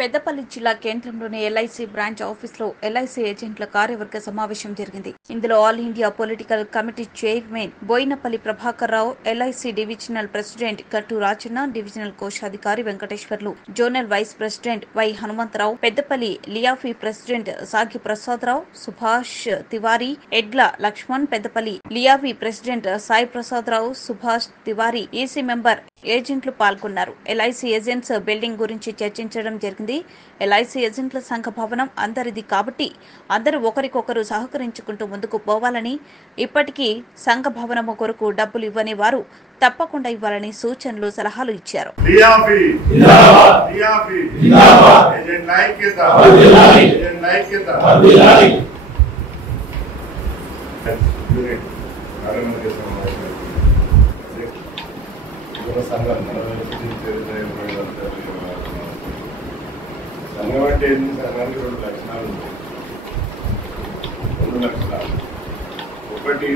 పెద్దపల్లి జిల్లా కేంద్రంలోని LIC branch ఆఫీసులో ఎల్ఐసి ఏజెంట్ల కార్యవర్గ సమావేశం జరిగింది. ఇందులో all India political committee chairman Boinapalli Prabhakar Rao, LIC divisional president Gattu Rajanna, divisional కోశాధికారి Venkateswarlu, zonal vice president Y Hanumantharao, Peddapalli LIAFI president Sagi Prasadarao, Subhash Tiwari, Edla Laxman, Peddapalli LIAFI president Sai Prasadarao, Subhash Tiwari, EC member ఏజెంట్లు పాల్గొన్నారు. ఎల్ఐసి ఏజెంట్స్ బిల్డింగ్ గురించి చర్చించడం జరిగింది. ఎల్ఐసి ఏజెంట్ల సంఘ భవనం అందరిది కాబట్టి అందరూ ఒకరికొకరు సహకరించుకుంటూ ముందుకు పోవాలని, ఇప్పటికీ సంఘ భవనము కొరకు డబ్బులు ఇవ్వని వారు తప్పకుండా ఇవ్వాలని సూచనలు, సలహాలు ఇచ్చారు. సంఘం అంటే ఏంటి? సంఘానికి 2 లక్షణాలు ఉంటాయి. 2 లక్షణాలు. ఒకటి,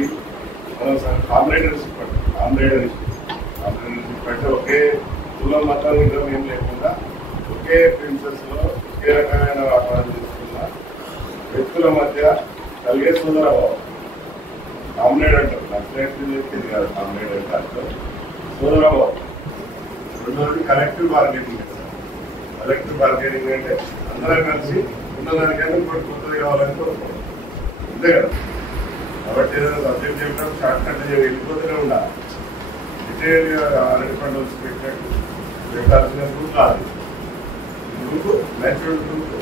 మనం కాంప్రైడర్షిప్ అంటే ఒకే కులం, మతం, విధం ఏం లేకుండా ఒకే ప్రిన్సెస్ లో ఒకే రకమైన వ్యాపారం చేసుకున్న వ్యక్తుల మధ్య కలిగే సోదరభావం. కామ్రేడ్ అంటారు, నక్సలైట్లు చెప్పింది కాదు. కామ్రేడ్ అంటే అర్థం సోదరభావం. రెండోది కలెక్టివ్ బార్గెనింగ్. కలెక్టివ్ బార్గెనింగ్ అంటే అందరం కలిసి ఉన్నదానికైనా ఇంకోటి కొత్తది కావాలని కోరుకోవాలి, అంతే కదా. కాబట్టి ఏదైనా సబ్జెక్ట్ చెప్పినప్పుడు షార్ట్ కట్ వెళ్ళిపోతూనే ఉండాలి. డీటెయిల్గా ఆల్రెడీ ఫండ్స్ పెట్టినట్టు పెట్టాల్సిన గ్రూప్ కాదు. గ్రూప్ నేచురల్ గ్రూప్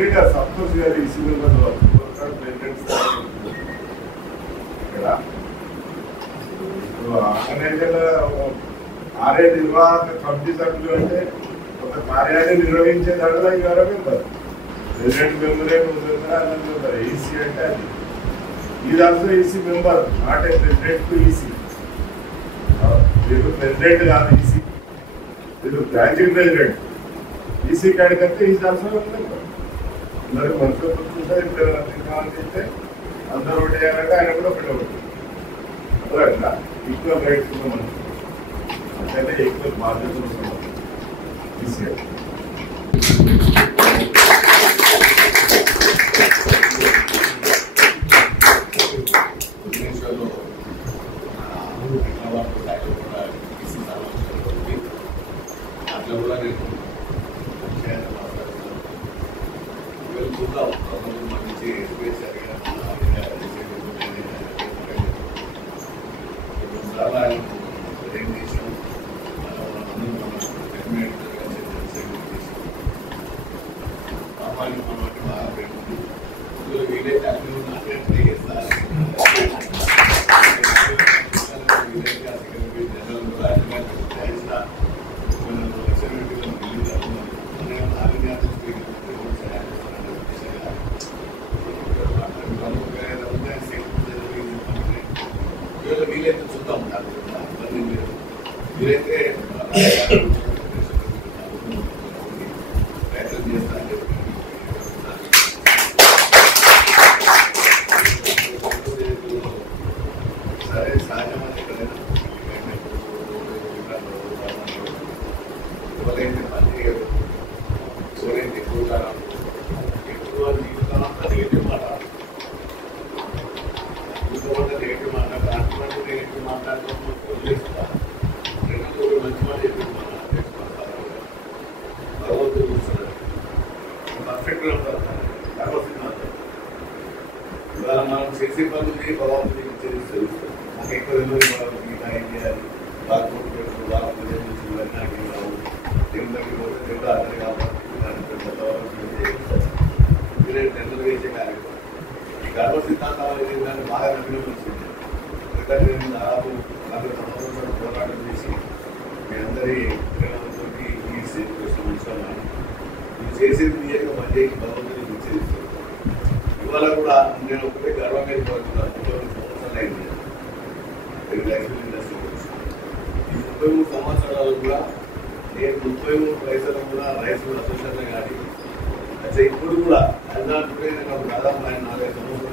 లీడర్ సబ్కోర్స్ గారు ఈ మెంబర్ ప్రెసిడెంట్స్ కదా. ఆర్గనైజర్ల 6 నిర్వాహక కమిటీ సభ్యులు అంటే ఒక కార్యాలయం నిర్వహించే దాంట్లో ఎవరో మెంబర్, ప్రెసిడెంట్ మెంబరే మెంబర్. ఈసీ అంటే అది ఇది also EC member, not a president to EC. మీరు ప్రెసిడెంట్ కాదు ఈసీ, మీరు బ్రాంచింగ్ ప్రెసిడెంట్. ఈసీ కాడికి వస్తే ఈసీ ఆల్సో మెంబర్. అందరికి మనుషులు కూర్చుంటారు. ఇప్పుడు ఏదైనా తీర్మానం చేస్తే అందరూ ఒకటి చేయాలంటే ఆయన కూడా ఒకటే ఉంటుంది. అర్థమైందా? ఈక్వల్ రైట్స్ ఉన్న మనుషులు అంటే ఈక్వల్ బాధ్యతలు ఉన్న ఈసీ. అట్లా కూడా నేను చూద్దాం మంచి వీలైతే చూద్దాం. వీలైతే ప్రయత్నం చేస్తాను. సరే, సహజమైన ఎక్కడైనా ఎవరైతే పని ఎవరైతే ఎక్కువగా ఎక్కువ జీవితం అంతా నెగిటివ్ మాట్లాడాలి. ఇంకొకటి నెగిటివ్ మాట్లాడాలి, నెగిటివ్ మాట్లాడుతూ వదిలేస్తారు. రెండో మంచి మాట చెప్పి భగవంతుడు చూస్తున్నాడు, పర్ఫెక్ట్గా ఉంటారు. ఇవాళ మనం చేసే పనులు భగవంతుడికి తెలుస్తుంది. నాకు ఎక్కువ గీత ఏం చేయాలి, బాగా కొట్టుకోవచ్చు, బాగా నాకు రావు, దేవుని దగ్గర పోతే దేవుడు అతని కాబట్టి జనరల్గా వేసే కార్యక్రమం. ఈ గర్వ సిద్ధాంతాలు దాన్ని బాగా అభినందించింది. ఎందుకంటే నేను దాదాపు 40 సంవత్సరాలు పోరాటం చేసి మీ అందరి ప్రేమతో ఈ సేవ ఉంచుకున్నాను. మీరు చేసేది మీ యొక్క మధ్య భగవంతుడికి ఇచ్చేది. ఇవాళ కూడా నేను ఒకటే గర్వంగా కోరుతున్నాను. 30 సంవత్సరాలు అయింది లైఫ్ ఇండస్ట్రీ. ఈ 33 సంవత్సరాలు కూడా నేను 33 పైసలు కూడా రైతు అసోసియేషన్ కానీ ఇప్పుడు కూడా దాదాపు 45 సంవత్సరాలు